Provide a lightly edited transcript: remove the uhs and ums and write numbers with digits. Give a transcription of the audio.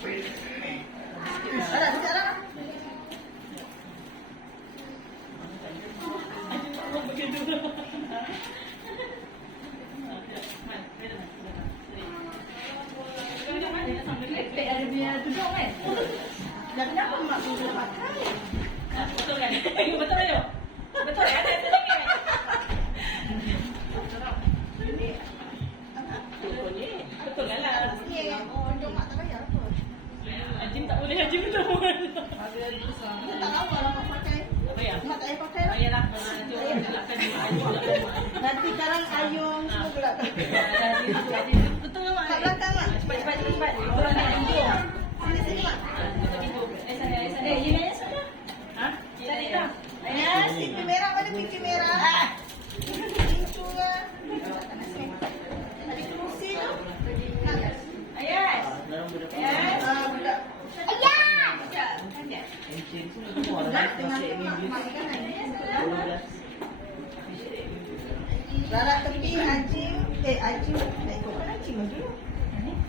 Ada, ada. Ada dia duduk kan? Dan kenapa mak sudah makan? Betul kan? Betul ayo. Betul ya? Ada lagi. Ini Betul kan lah. ni untuk mak tak payah apa. Ajim tak boleh, Ajim tak boleh. Tak apa lah mak pakai. Apa ya? Mak tak payah pakai lah. Ayolah, nanti orang gelapkan dia. Nanti sekarang ayung semua gelapkan. Betul kan mak? Kat belakang mak. Cepat. Orang nak tidur. Sini mak. Sana. Ini ayah sana. Ha? Cari dah. Ya, pipi merah mana pipi merah? Itu lah. Ada kerusi tu. Ayas. Ayas. Budak. Ayah. Budak dengan mak kanan. Lala tepi Ajim. Ajim. Nak ikutkan Ajim lagi.